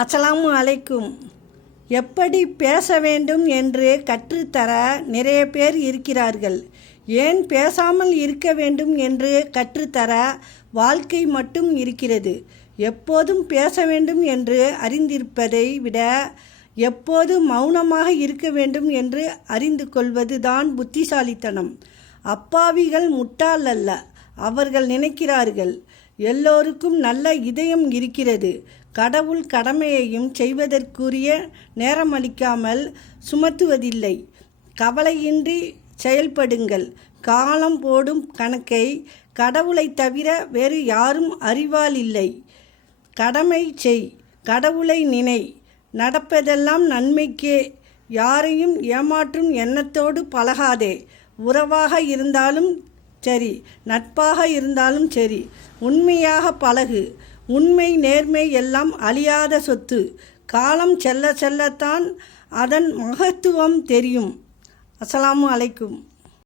அஸ்ஸலாமு அலைக்கும். எப்படி பேச வேண்டும் என்று கற்றுத்தர நிறைய பேர் இருக்கிறார்கள். ஏன் பேசாமல் இருக்க வேண்டும் என்று கற்றுத்தர வாழ்க்கை மட்டும் இருக்கிறது. எப்போதும் பேச வேண்டும் என்று அறிந்திருப்பதை விட எப்போது மௌனமாக இருக்க வேண்டும் என்று அறிந்து கொள்வது தான் புத்திசாலித்தனம். அப்பாவிகள் முட்டாள் அல்ல, அவர்கள் நினைக்கிறார்கள். எல்லோருக்கும் நல்ல இதயம் இருக்கிறது. கடவுள் கடமையையும் செய்வதற்குரிய நேரமளிக்காமல் சுமத்துவதில்லை. கவலையின்றி செயல்படுங்கள். காலம் போடும் கணக்கை கடவுளை தவிர வேறு யாரும் அறிவால் இல்லை. கடமை செய், கடவுளை நினை, நடப்பதெல்லாம் நன்மைக்கே. யாரையும் ஏமாற்றும் எண்ணத்தோடு பழகாதே. உறவாக இருந்தாலும் சரி, நட்பாக இருந்தாலும் சரி, உண்மையாக பழகு. உண்மை நேர்மை எல்லாம் அழியாத சொத்து. காலம் செல்ல செல்லத்தான் அதன் மகத்துவம் தெரியும். அஸ்ஸலாமு அலைக்கும்.